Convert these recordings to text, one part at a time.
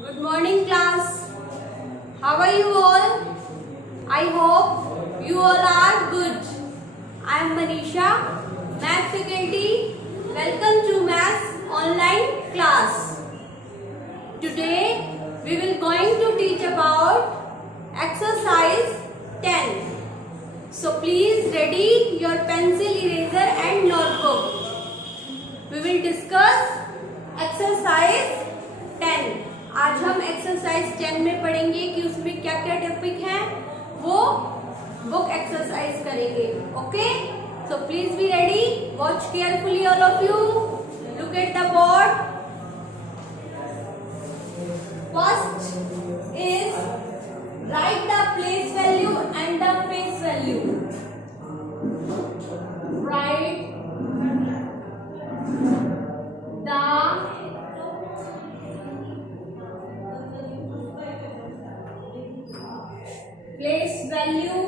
Good morning, class. How are you all? I hope you all are good. I am Manisha, Math faculty. Welcome to Maths online class. Today we will going to teach about exercise 10. So please ready your pencil, eraser and notebook. We will discuss exercise 10. आज हम exercise 10 में पढ़ेंगे कि उसमें क्या क्या topic है, वो बुक एक्सरसाइज करेंगे. Okay, so please be ready. Watch carefully all of you. Look at the board. First is right the place value and the face value. Right the place value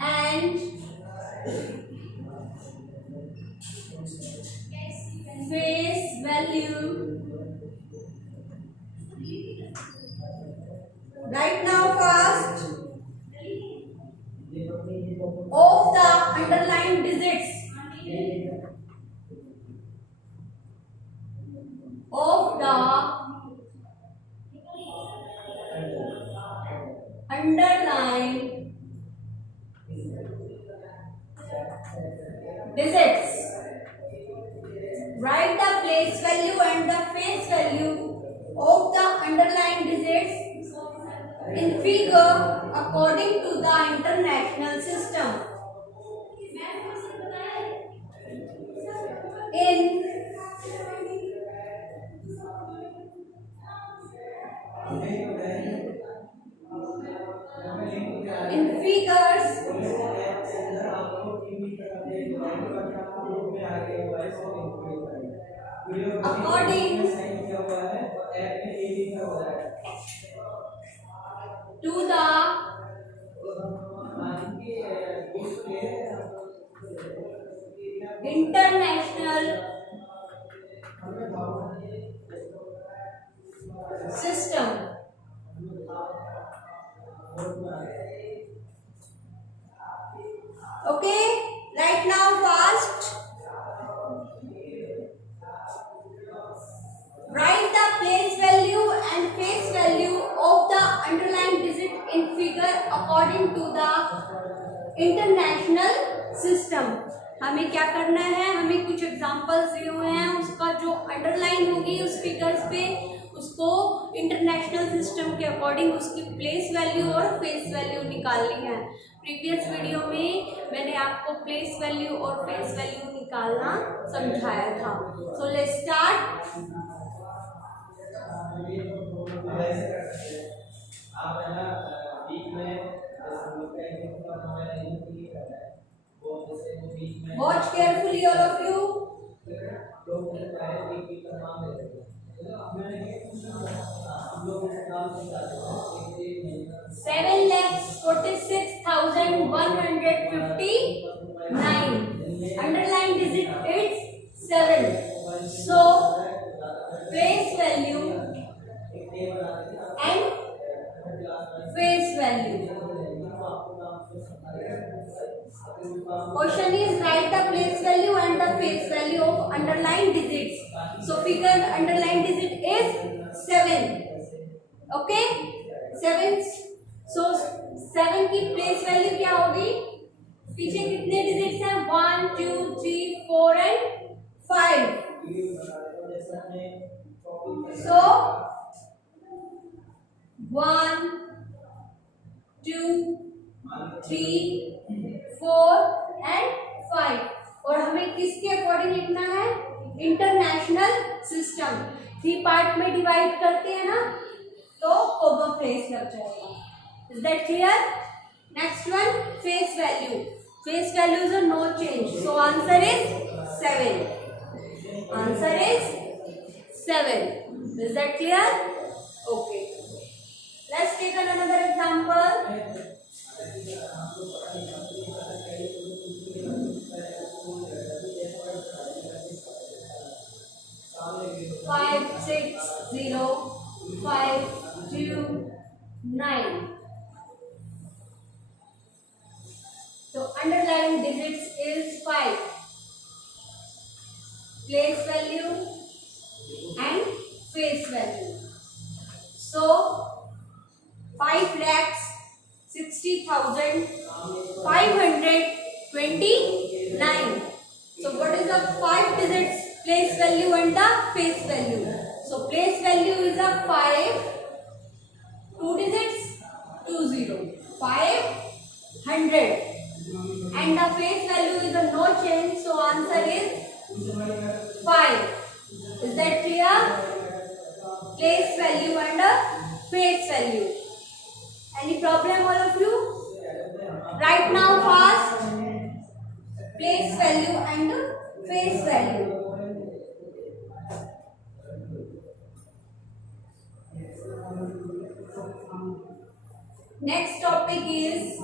and face value. Right now first of the underlined digits of the underlined digits. Write the place value and the face value of the underlined digits in figure according to the international system. In figures according to the international system. Okay, right now first write the place value and face value of the underlined digit in figure according to the international system. हमें क्या करना है, हमें कुछ examples दिए हुए हैं, उसका जो अंडरलाइन होगी उस फिगर्स पे उसको इंटरनेशनल सिस्टम के अकॉर्डिंग उसकी प्लेस वैल्यू और फेस वैल्यू निकालनी है. प्रीवियस वीडियो में मैंने आपको प्लेस वैल्यू और फेस वैल्यू निकालना समझाया था. So let's start. Watch carefully all of you. 7,46,159. Underline digit is 7. So face value and face value. Question is write the place value and the face value of underlined digits. So figure underlined digit is 7. Okay, 7. So 7 की place value क्या होगी? पीछे कितने digits हैं? 1 2 3 4 and 5. So 1 2 3 4 and 5. और हमें किसके according लिखना है? International system. 3 पार्ट में डिवाइड करते हैं ना, तो कॉमा प्लेस लग जाएगा. Is that clear? Next one, face value. Face values are no change. So answer is 7. Answer is 7. Is that clear? Okay, let's take another example. 6052. So underlying digits is 5. Place value and face value. So 5,60,529. So what is the 5 digits place value and the face value? So place value is a 5, 2 digits 20, 500, and the face value is a no change. So answer is 5. Is that clear? Place value and face value. Any problem, all of you? Right now, fast. Place value and face value. Next topic is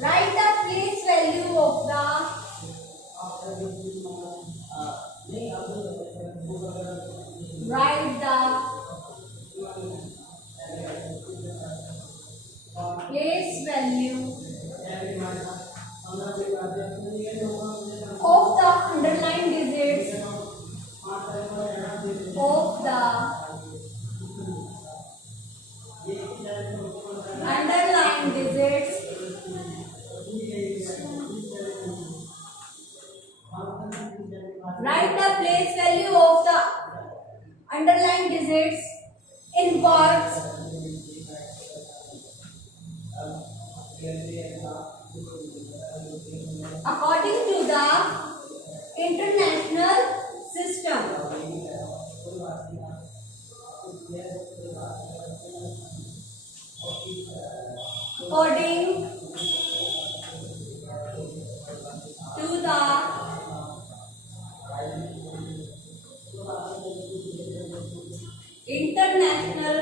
write the place value of the place value of the underlying digits of the underlying digits write the place value of the underlying digits in words according to the international system. According to the international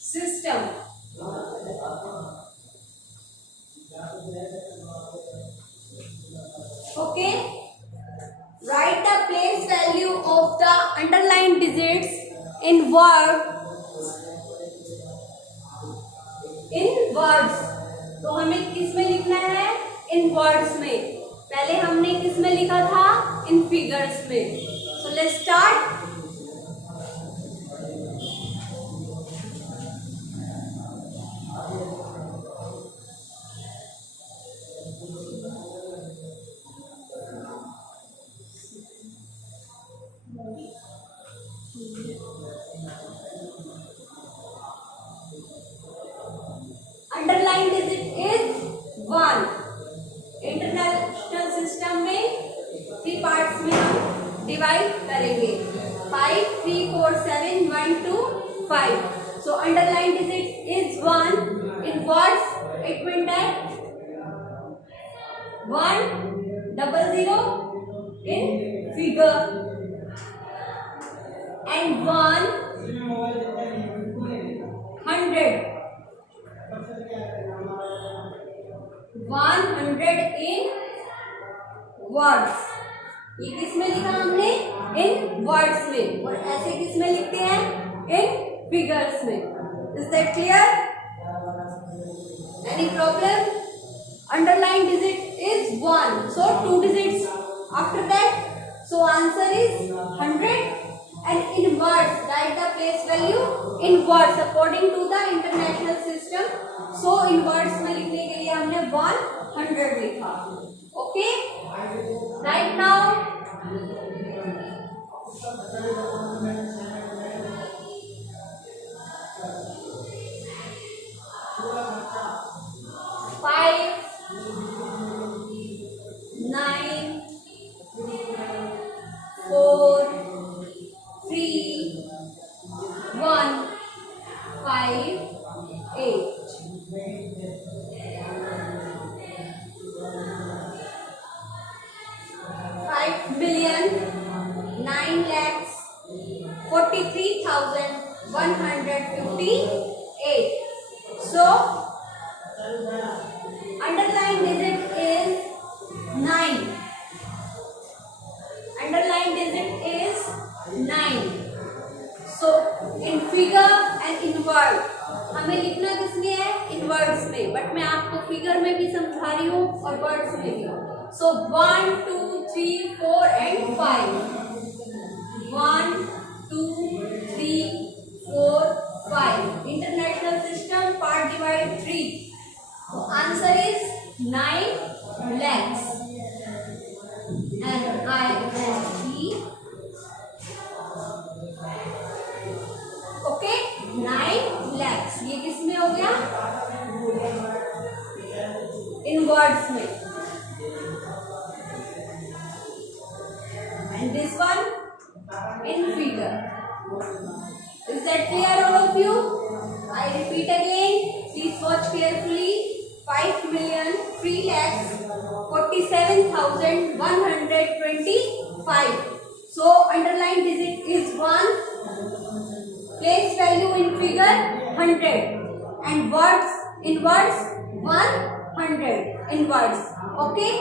system. Okay, write the place value of the underlying digits in words. तो हमें किस में लिखना है? इन words में. पहले हमने किस में लिखा था? इन फिगर्स में. So let's start. Underlying digit is 1. International system में 3 पार्ट्स में हम डिवाइड करेंगे. 5, 3, 4, 7, 1, 2, 5. So underlying digit is 1. In words it means that 100 in figure and 100 in words. ये किस में लिखा हमने? इन वर्ड्स में. और ऐसे किस में लिखते हैं? इन फिगर्स में. Is that clear? Any problem? Underlying digit is 1. So 2 digits after that. So answer is 100. And in words, write the place value in words according to the international system. So in words में लिखने के लिए हमने 100 लिखा. Okay? Right now. Five, 9, 4, 3, 1. 43,158. So underline digit is 9. Underline digit is 9. So in figure and in word हमें लिखना किसमें है? इन वर्ड्स में, बट मैं आपको फिगर में भी समझा रही हूँ और वर्ड्स में भी. सो 1 2 3 4 and 5. 1 2 3 4 5. International system, part divide 3. So answer is 9 lakhs. NILE. Okay, 9 lakhs. ये किसमें हो गया? इन वर्ड्स में. And this one in figure. Is that clear, all of you? I repeat again. Please watch carefully. 5,347,125. So underline digit is 1. Place value in figure 100 and words in words 100 in words. Okay.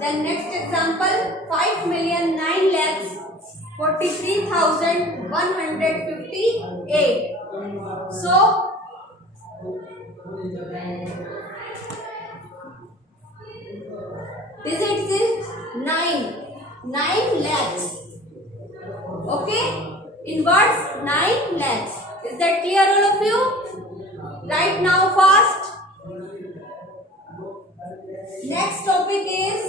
Then next example, 5,09,43,158. So digits is 9 lakhs. Okay, in words 9 lakhs. Is that clear, all of you? Right now fast. Next topic is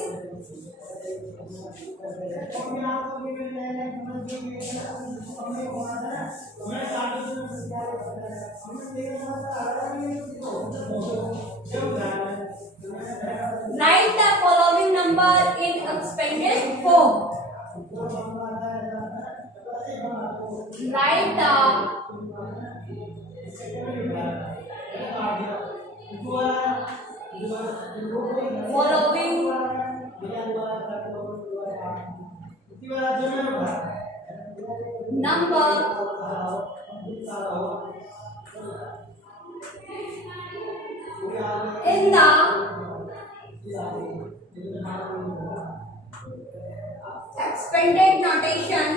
write the following number in expanded form. Write the following number in the expanded notation.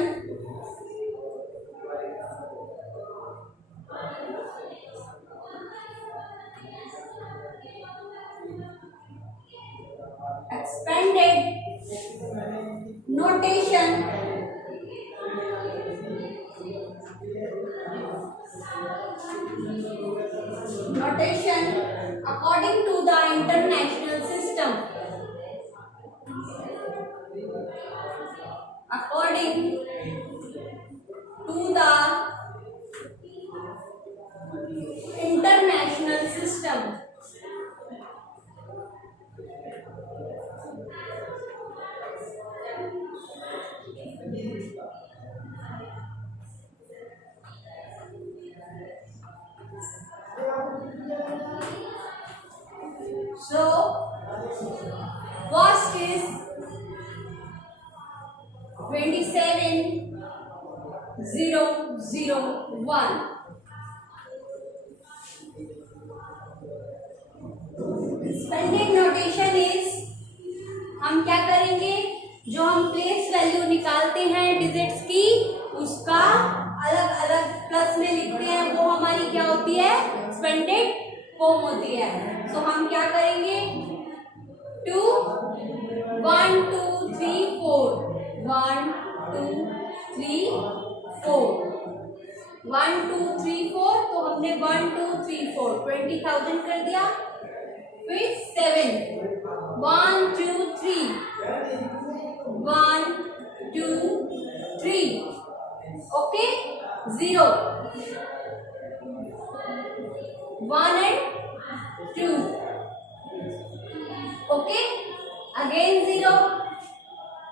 Expanded notation according to the international system. According to the international system. So first is 27,001. Expanded notation is, हम क्या करेंगे, जो हम place value निकालते हैं digits की, उसका अलग अलग प्लस में लिखते हैं, वो हमारी क्या होती है? एक्सपेंडेड फॉर्म होती है. सो हम क्या करेंगे? 2 1 2 3 4 1 2 3 4 1 2 3 4. तो हमने 1 2 3 4 20,000 कर दिया. फिर 7 1 2 3 1 2 3. Okay. 0 1 and 2. Okay. Again 0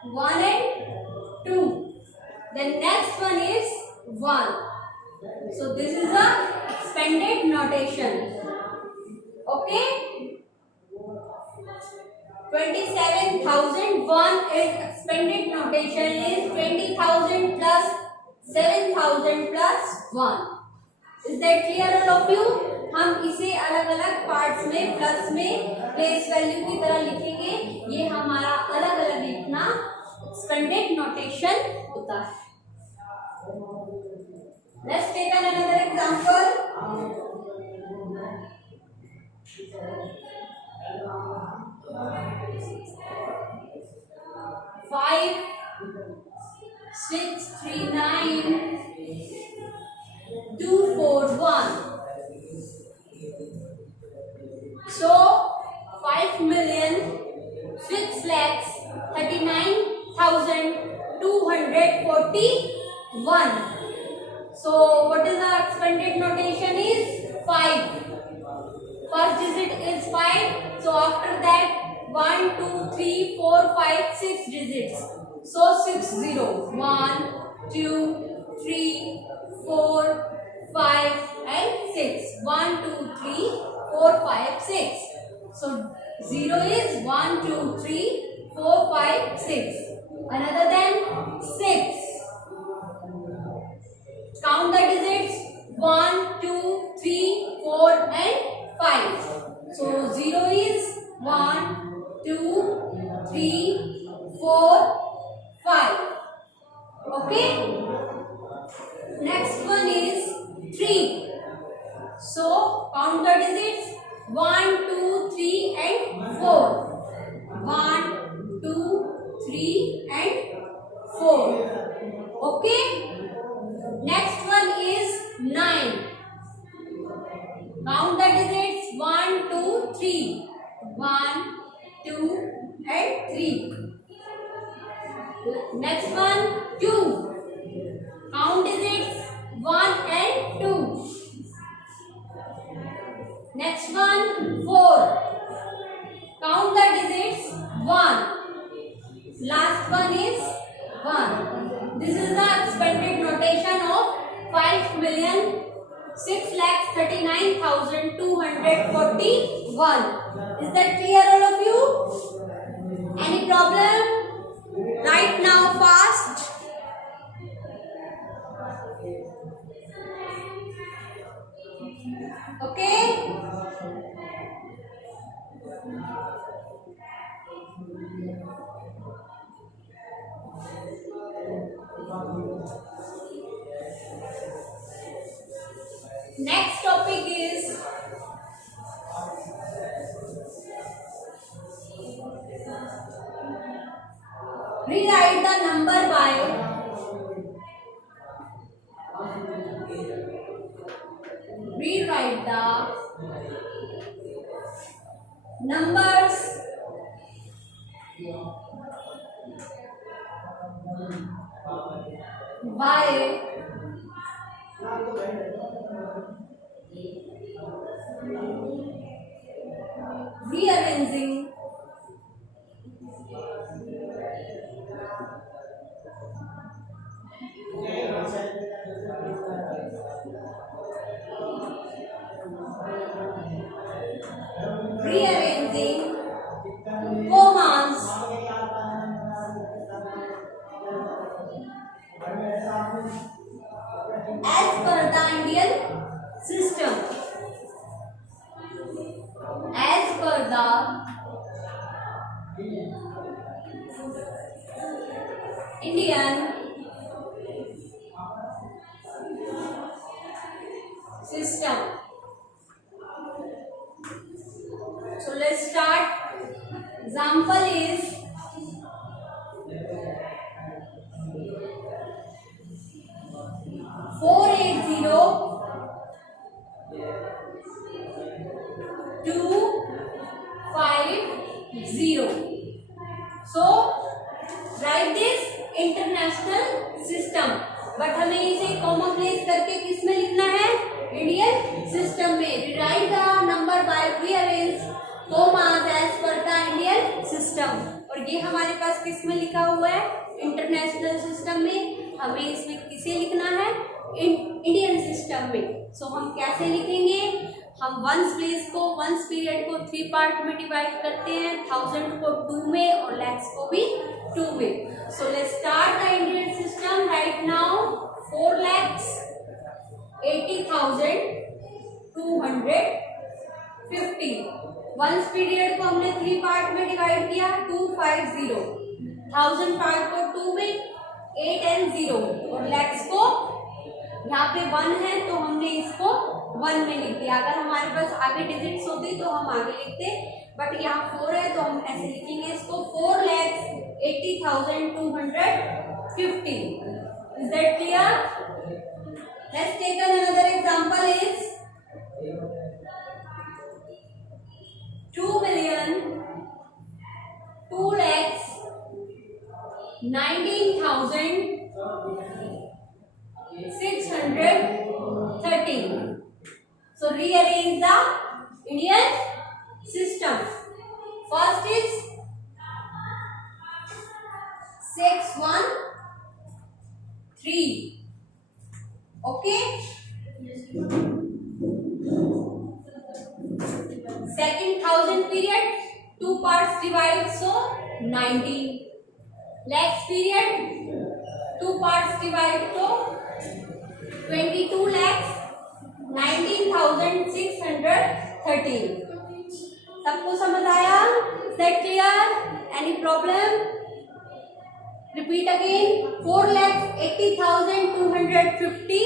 1 and 2. Then next one is 1. So this is a expanded notation. Okay. 27,001 is expanded notation is 20,000 plus 7000 plus 1. Is that clear all of you? हम इसे अलग अलग पार्ट्स में प्लस में प्लेस वैल्यू की तरह लिखेंगे. ये हमारा अलग अलग लिखना एक्सपेंडेड नोटेशन होता है. Let's take another example. 5, 6, 3, 9, 2, 4, 1. So 5,639,241. So what is the expanded notation is 5. First digit is 5. So after that 1, 2, 3, 4, 5, 6 digits. So 60. 1, 2, 3, 4, 5 and 6. 1, 2, 3, 4, 5, 6. So 0 is 1, 2, 3, 4, 5, 6. Another than 6. Count the digits 1, 2, 3, 4 and 5. So 0 is 1, 2, 3, 4, 5. Okay. Next one is 3. So count the digits 1, 2, 3 and 4. 1, 2, 3 and 4. Okay. Next one is 9. Count the digits 1, 2, 3. 1, 2 and 3. Next one 2. Count digits 1 and 2. Next one 4. Count the digits 1. Last one is 1. This is the expanded notation of 5,639,241. Is that clear all of you? Any problem? Write now fast. Okay. Next topic is rewrite the number by numbers by rearranging commas as per the Indian system. As per the Indian system. So let's start. Example is 480,250. So write this international system, but हमें इसे comma place करके किस में लिखना है? Indian system में. Rewrite the number by rearrange commas as per the Indian system. और ये हमारे पास किस में लिखा हुआ है? इंटरनेशनल सिस्टम में. हमें इसमें किसे लिखना है? इंडियन सिस्टम में. सो हम कैसे लिखेंगे? हम वंस प्लेस को, वंस पीरियड को 3 पार्ट में डिवाइड करते हैं. 1000 को 2 में और लैक्स को भी 2 में. So let's start the Indian system right now. 4,80,250। Ones period को हमने 3 पार्ट में डिवाइड किया, 250। 1000 पार्ट को 2 में, 8 and 0, और लैक्स को यहाँ पे 1 है तो हमने इसको 1 में लिख दिया। अगर हमारे पास आगे डिजिट्स होती तो हम आगे लिखते, बट यहाँ 4 है तो हम ऐसे लिखेंगे इसको 4,80,250। Is that clear? Let's take another example is 2,19,613. So rearrange the Indian system. First is 613. Okay. Second 1000 period, 2 parts divide, so 19. Lakhs period, 2 parts divide, so 22 lakhs 19,613. सबको समझ आया? Set clear? Any problem? Repeat again. 4,80,250.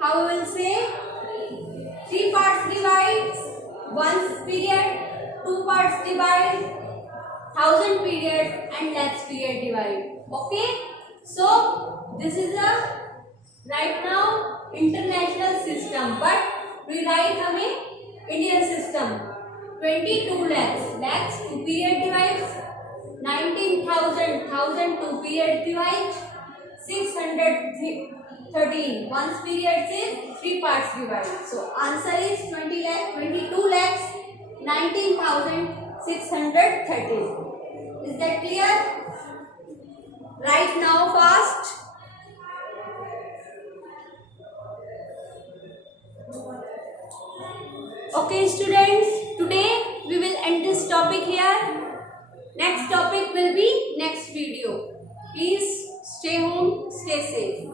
How we will say? 3 parts divide, 1 period, 2 parts divide, 1000 period and lakhs period divide. Okay? So this is a right now international system, but we write हमें Indian system. 22 lakhs, lakhs 2 period divides, 19,000, 1000 2 period divides, 613 1 period is 3 parts divide. So answer is 22 lakhs 19,613. Is that clear? Right now fast. Okay students, today we will end this topic here. Next topic will be next video. Please stay home, stay safe.